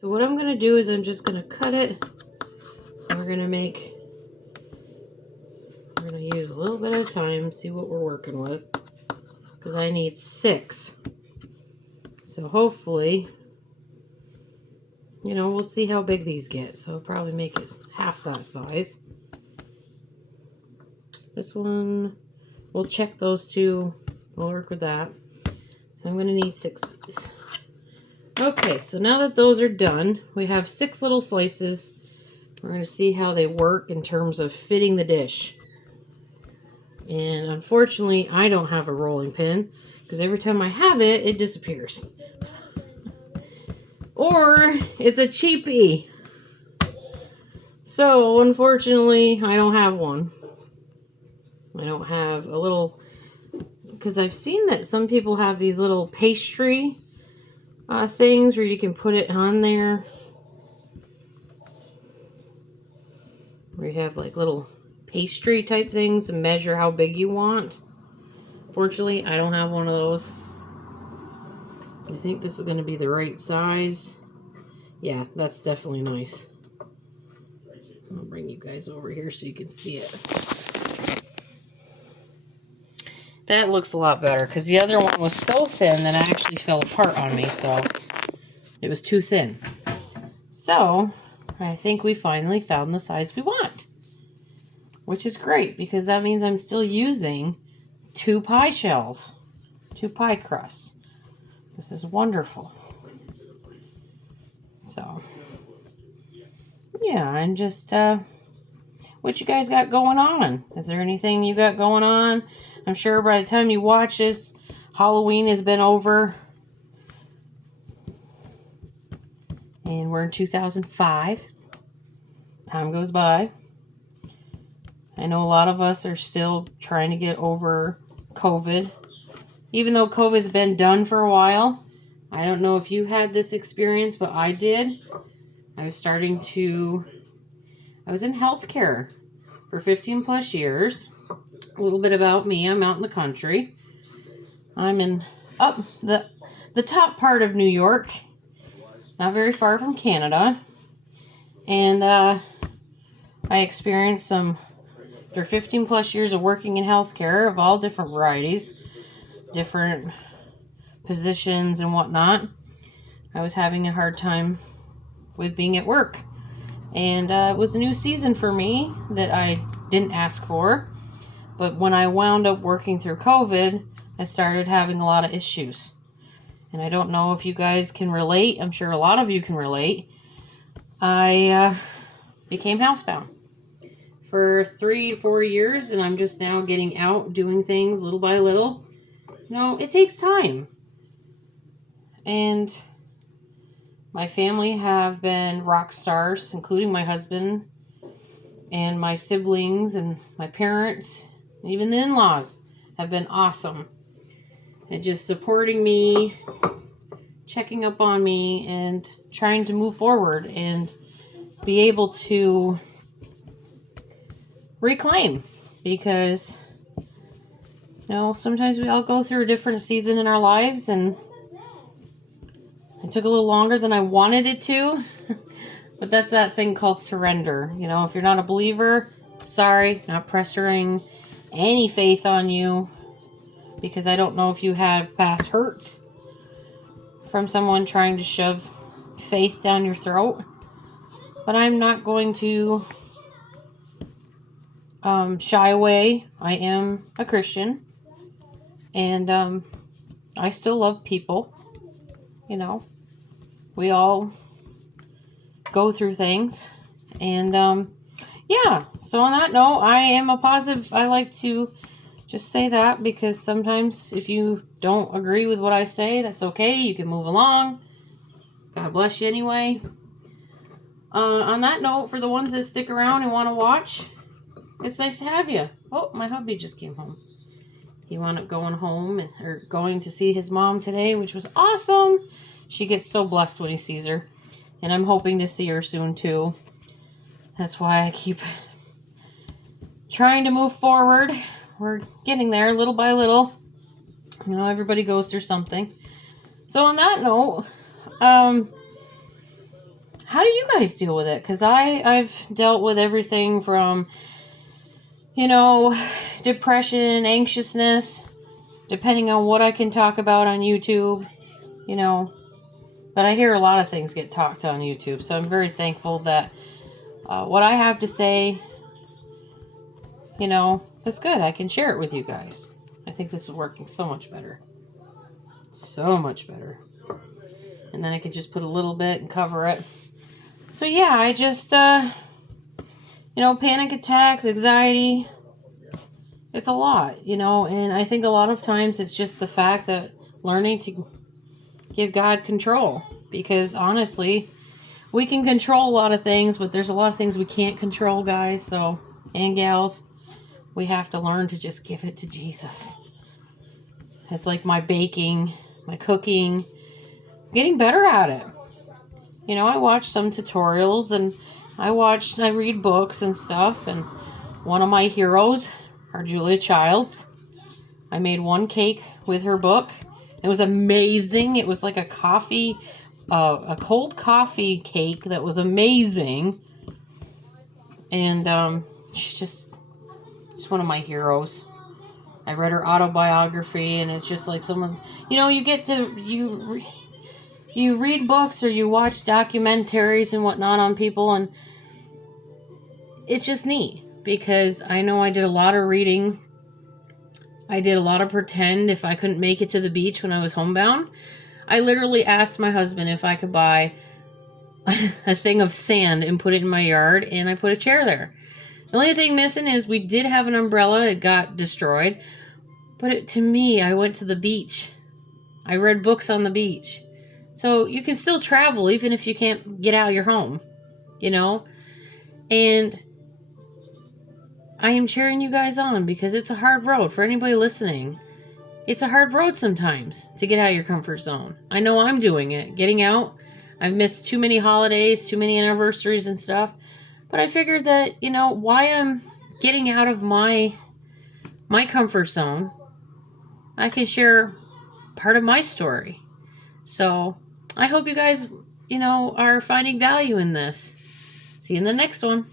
So what I'm going to do is I'm just going to cut it. And we're going to use a little bit of time, see what we're working with. Because I need 6. So hopefully, we'll see how big these get. So I'll probably make it half that size. This one, we'll check those 2. We'll work with that. So I'm going to need 6 of these. Okay, so now that those are done, we have 6 little slices. We're going to see how they work in terms of fitting the dish. And unfortunately, I don't have a rolling pin because every time I have it, it disappears. Or it's a cheapie. So unfortunately, I don't have one. I don't have a little, because I've seen that some people have these little pastry things where you can put it on there. Where you have like little pastry type things to measure how big you want. Fortunately, I don't have one of those. I think this is going to be the right size. Yeah, that's definitely nice. I'll bring you guys over here so you can see it. That looks a lot better because the other one was so thin that it actually fell apart on me, so it was too thin. So, I think we finally found the size we want, which is great because that means I'm still using 2 pie shells, 2 pie crusts. This is wonderful. So, yeah, I'm just, what you guys got going on? Is there anything you got going on? I'm sure by the time you watch this, Halloween has been over. And we're in 2005. Time goes by. I know a lot of us are still trying to get over COVID. Even though COVID's been done for a while. I don't know if you had this experience, but I did. I was in healthcare for 15 plus years. A little bit about me. I'm out in the country. I'm in up the top part of New York. Not very far from Canada. And I experienced after 15 plus years of working in healthcare of all different varieties, different positions and whatnot, I was having a hard time with being at work. And it was a new season for me that I didn't ask for. But when I wound up working through COVID, I started having a lot of issues. And I don't know if you guys can relate. I'm sure a lot of you can relate. I became housebound for 3 to 4 years, and I'm just now getting out, doing things little by little. It takes time. And my family have been rock stars, including my husband and my siblings and my parents, and even the in-laws have been awesome. And just supporting me, checking up on me, and trying to move forward and be able to reclaim. Because, sometimes we all go through a different season in our lives, and it took a little longer than I wanted it to. But that's that thing called surrender. If you're not a believer, sorry, not pressuring any faith on you. Because I don't know if you have past hurts from someone trying to shove faith down your throat. But I'm not going to shy away. I am a Christian. And I still love people. We all go through things. And yeah, so on that note, I am a positive. I like to just say that because sometimes if you don't agree with what I say, that's okay. You can move along. God bless you anyway. On that note, for the ones that stick around and want to watch, it's nice to have you. Oh, my hubby just came home. He wound up going home or going to see his mom today, which was awesome. She gets so blessed when he sees her. And I'm hoping to see her soon too. That's why I keep trying to move forward. We're getting there little by little. Everybody goes through something. So on that note, how do you guys deal with it? Because I've dealt with everything from, depression, anxiousness, depending on what I can talk about on YouTube, But I hear a lot of things get talked on YouTube, so I'm very thankful that what I have to say, that's good. I can share it with you guys. I think this is working so much better. So much better. And then I could just put a little bit and cover it. So yeah, I just, panic attacks, anxiety, it's a lot, and I think a lot of times it's just the fact that learning to give God control. Because honestly, we can control a lot of things, but there's a lot of things we can't control, guys, and gals. We have to learn to just give it to Jesus. It's like my baking, my cooking, getting better at it. I watch some tutorials and I read books and stuff, and one of my heroes are Julia Childs. I made one cake with her book. It was amazing. It was like a cold coffee cake that was amazing. And she's just one of my heroes. I read her autobiography, and it's just like you read books or you watch documentaries and whatnot on people, and it's just neat because I know I did a lot of reading. I did a lot of pretend if I couldn't make it to the beach when I was homebound. I literally asked my husband if I could buy a thing of sand and put it in my yard, and I put a chair there. The only thing missing is we did have an umbrella. It got destroyed. But to me, I went to the beach. I read books on the beach. So you can still travel even if you can't get out of your home, And I am cheering you guys on because it's a hard road. For anybody listening, it's a hard road sometimes to get out of your comfort zone. I know I'm doing it. Getting out. I've missed too many holidays, too many anniversaries and stuff. But I figured that, why I'm getting out of my comfort zone, I can share part of my story. So I hope you guys, are finding value in this. See you in the next one.